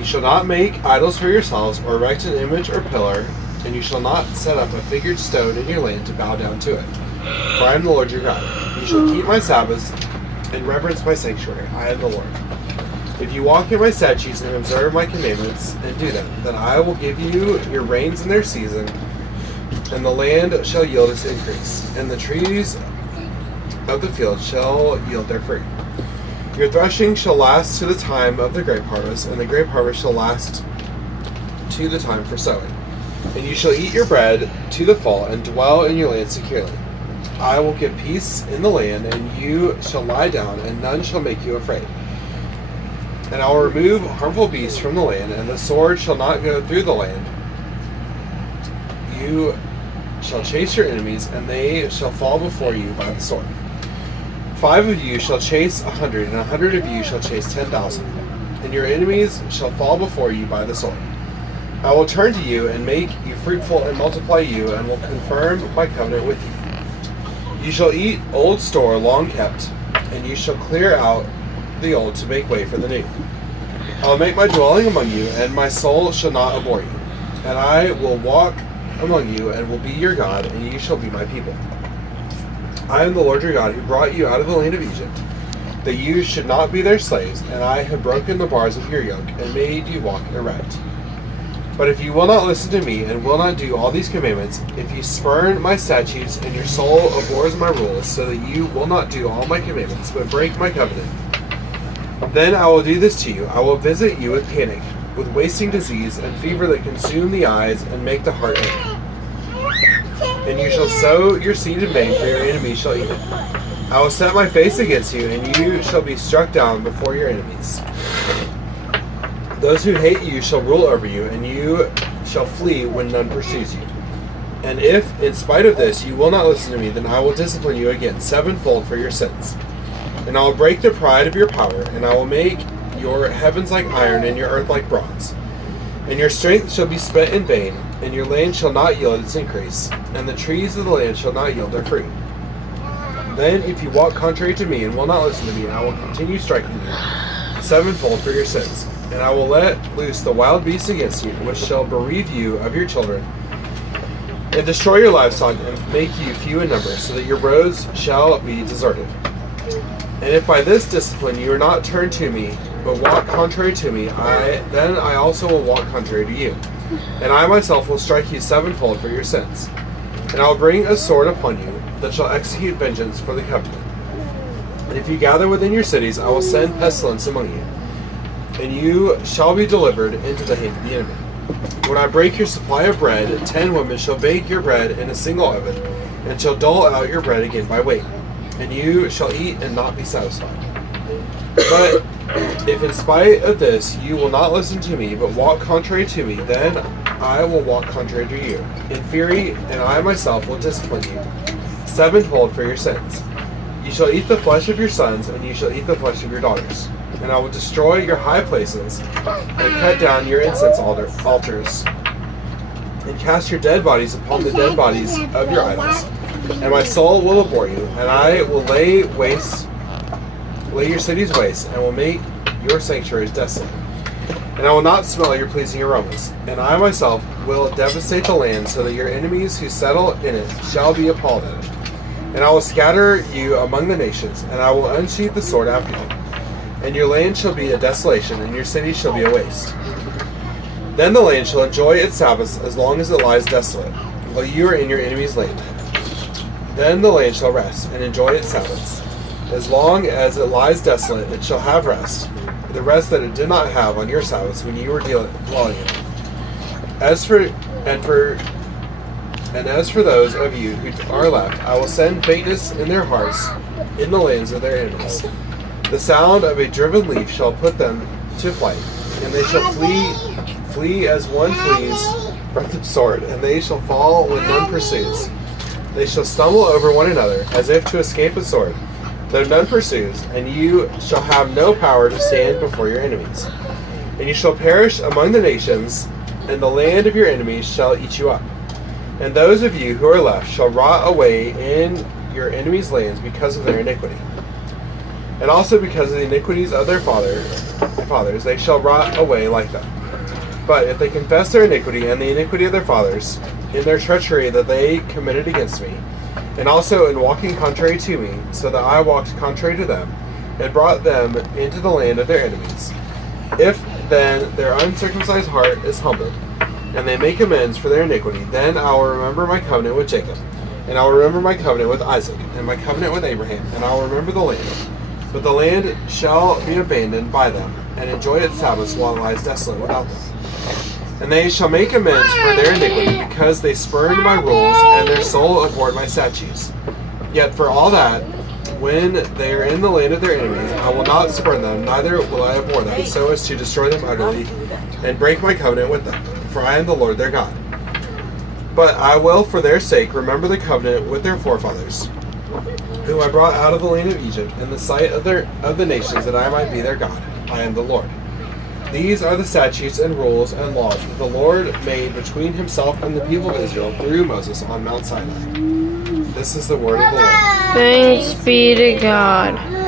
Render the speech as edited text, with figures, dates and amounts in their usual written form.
You shall not make idols for yourselves, or erect an image or pillar, and you shall not set up a figured stone in your land to bow down to it. For I am the Lord your God. You shall keep my Sabbaths and reverence my sanctuary. I am the Lord. If you walk in my statutes and observe my commandments and do them, then I will give you your rains in their season, and the land shall yield its increase, and the trees of the field shall yield their fruit. Your threshing shall last to the time of the grape harvest, and the grape harvest shall last to the time for sowing. And you shall eat your bread to the fall, and dwell in your land securely. I will give peace in the land, and you shall lie down, and none shall make you afraid. And I will remove harmful beasts from the land, and the sword shall not go through the land. You shall chase your enemies, and they shall fall before you by the sword. 5 of you shall chase 100, and 100 of you shall chase 10,000, and your enemies shall fall before you by the sword. I will turn to you and make you fruitful and multiply you, and will confirm my covenant with you. You shall eat old store long kept, and you shall clear out the old to make way for the new. I will make my dwelling among you, and my soul shall not abhor you. And I will walk among you, and will be your God, and you shall be my people. I am the Lord your God, who brought you out of the land of Egypt, that you should not be their slaves, and I have broken the bars of your yoke, and made you walk erect. But if you will not listen to me, and will not do all these commandments, if you spurn my statutes, and your soul abhors my rules, so that you will not do all my commandments, but break my covenant, then I will do this to you. I will visit you with panic, with wasting disease, and fever that consume the eyes, and make the heart ache. And you shall sow your seed in vain, for your enemies shall eat it. I will set my face against you, and you shall be struck down before your enemies. Those who hate you shall rule over you, and you shall flee when none pursues you. And if, in spite of this, you will not listen to me, then I will discipline you again, sevenfold for your sins. And I will break the pride of your power, and I will make your heavens like iron, and your earth like bronze. And your strength shall be spent in vain, and your land shall not yield its increase, and the trees of the land shall not yield their fruit. Then, if you walk contrary to me, and will not listen to me, I will continue striking you, sevenfold for your sins. And I will let loose the wild beasts against you, which shall bereave you of your children, and destroy your livestock, and make you few in number, so that your roads shall be deserted. And if by this discipline you are not turned to me, but walk contrary to me, then I also will walk contrary to you. And I myself will strike you sevenfold for your sins. And I will bring a sword upon you, that shall execute vengeance for the covenant. And if you gather within your cities, I will send pestilence among you, and you shall be delivered into the hand of the enemy. When I break your supply of bread, 10 women shall bake your bread in a single oven, and shall dole out your bread again by weight. And you shall eat and not be satisfied. But if in spite of this you will not listen to me, but walk contrary to me, then I will walk contrary to you in fury, and I myself will discipline you sevenfold for your sins. You shall eat the flesh of your sons, and you shall eat the flesh of your daughters. And I will destroy your high places, and cut down your incense altars, and cast your dead bodies upon the dead bodies of your idols. And my soul will abhor you, and I will lay your cities waste, and will make your sanctuaries desolate. And I will not smell your pleasing aromas. And I myself will devastate the land, so that your enemies who settle in it shall be appalled at it. And I will scatter you among the nations, and I will unsheath the sword after you. And your land shall be a desolation, and your cities shall be a waste. Then the land shall enjoy its Sabbaths as long as it lies desolate, while you are in your enemy's land. Then the land shall rest, and enjoy its Sabbaths. As long as it lies desolate, it shall have rest, the rest that it did not have on your Sabbaths when you were dwelling in it. As for those of you who are left, I will send faintness in their hearts in the lands of their enemies. The sound of a driven leaf shall put them to flight, and they shall flee as one flees from the sword, and they shall fall when none pursues. They shall stumble over one another, as if to escape a sword, though none pursues, and you shall have no power to stand before your enemies. And you shall perish among the nations, and the land of your enemies shall eat you up. And those of you who are left shall rot away in your enemies' lands because of their iniquity, and also because of the iniquities of their fathers, fathers, they shall rot away like them. But if they confess their iniquity and the iniquity of their fathers, in their treachery that they committed against me, and also in walking contrary to me, so that I walked contrary to them, and brought them into the land of their enemies, if then their uncircumcised heart is humbled, and they make amends for their iniquity, then I will remember my covenant with Jacob, and I will remember my covenant with Isaac, and my covenant with Abraham, and I will remember the land. But the land shall be abandoned by them, and enjoy its Sabbaths while it lies desolate without them. And they shall make amends for their iniquity, because they spurned my rules, and their soul abhorred my statutes. Yet for all that, when they are in the land of their enemies, I will not spurn them, neither will I abhor them, so as to destroy them utterly, and break my covenant with them. For I am the Lord their God. But I will, for their sake, remember the covenant with their forefathers, whom I brought out of the land of Egypt, in the sight of the nations, that I might be their God. I am the Lord. These are the statutes and rules and laws that the Lord made between himself and the people of Israel through Moses on Mount Sinai. This is the word of the Lord. Thanks be to God.